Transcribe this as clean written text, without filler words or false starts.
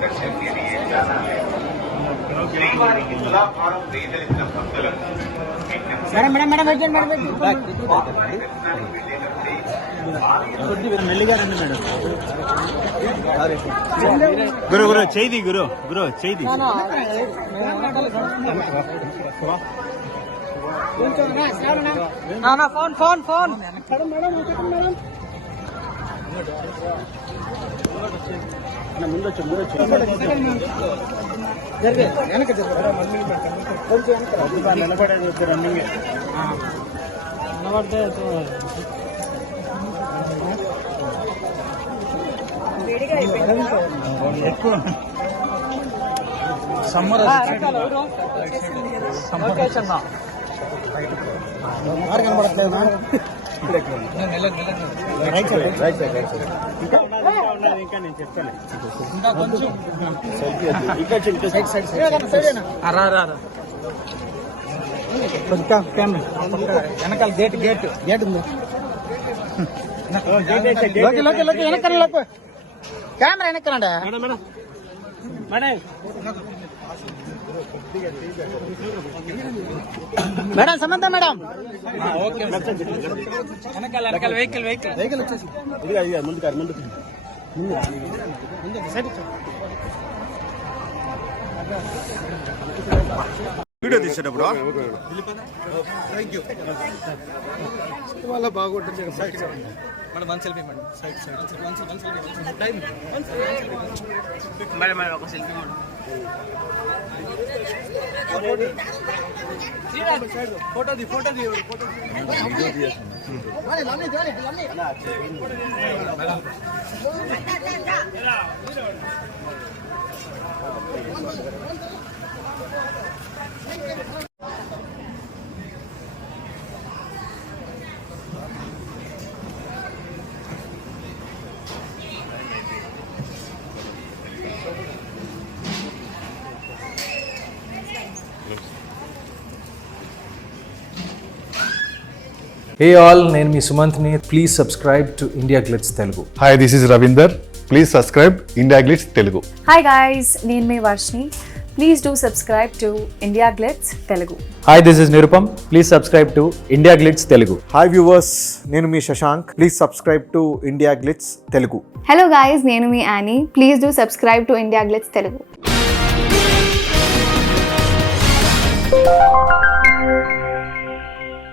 दर्शन के लिए जाना है। श्रीवारी की तुलाभाరం వేదలిసిన భక్తులకు గురు గురు చేయి గురు గురు చేయి ఫోన్ ఫోన్ ఫోన్ సమ్మర్ ఇంకా నేను చెప్తాను వెనకాల గేట్ గేట్ గేట్ ఉంది వెనకాల కెమెరా వెనకాలండి మేడం సమంత మేడం వెనకాల వెహికల్ వెహికల్ వెహికల్ వచ్చేసి ముందు ముందు వీడియో తీసేటప్పుడు వాళ్ళ బాగుంటుంది madam one selfie madam side side one selfie madam madam ఒక సెల్ఫీ మేడం ఫోటో ది ఫోటో ది ఫోటో Hey all, నేను మీ సుమంత్ని. Please subscribe to India Glitz Telugu. Hi this is Ravinder. Please subscribe India Glitz Telugu. Hi guys, నేను మీ Varshini. Please do subscribe to India Glitz Telugu. Hi this is Nirupam. Please subscribe to India Glitz Telugu. Hi viewers, నేను మీ Shashank. Please subscribe to India Glitz Telugu. Hello guys, నేను మీ Annie. Please do subscribe to India Glitz Telugu.